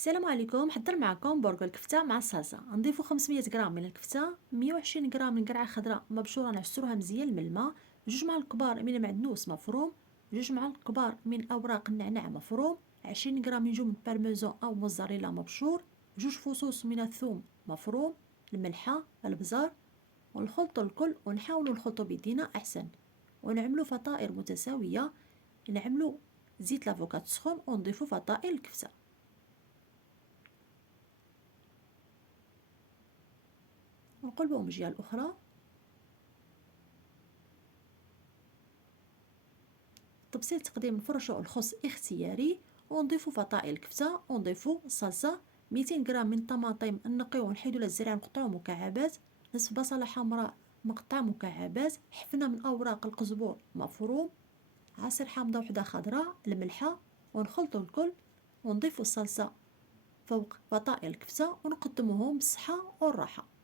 السلام عليكم. حضر معكم برغل الكفته مع الصلصه. نضيفو 500 غرام من الكفته، 120 غرام من قرعه خضراء مبشوره نعصروها مزيان من الماء، 2 معالق كبار من المعدنوس مفروم، 2 معالق كبار من اوراق النعناع مفروم، 20 غرام من جبن بارميزان او موزاريلا مبشور، 2 فصوص من الثوم مفروم، الملحه، البزار، ونخلطوا الكل ونحاولوا نخلطوا بيدينا احسن، ونعملوا فطائر متساويه. نعملوا زيت لافوكات سخون ونضيفوا فطائر الكفته. ونقلبهم من الجهة الأخرى. تبسيط تقديم نفرشوا الخس اختياري، ونضيفوا فطائر الكفتة، ونضيفوا الصلصة، 200 غرام من الطماطم نقيو ونحيدو الزرع نقطعو مكعبات، نصف بصلة حمراء مقطع مكعبات، حفنة من أوراق القزبور مفروم، عصير حامضة وحدة خضراء، الملحة، ونخلطوا الكل، ونضيفوا الصلصة فوق فطائر الكفتة ونقدموهم بالصحة والراحة.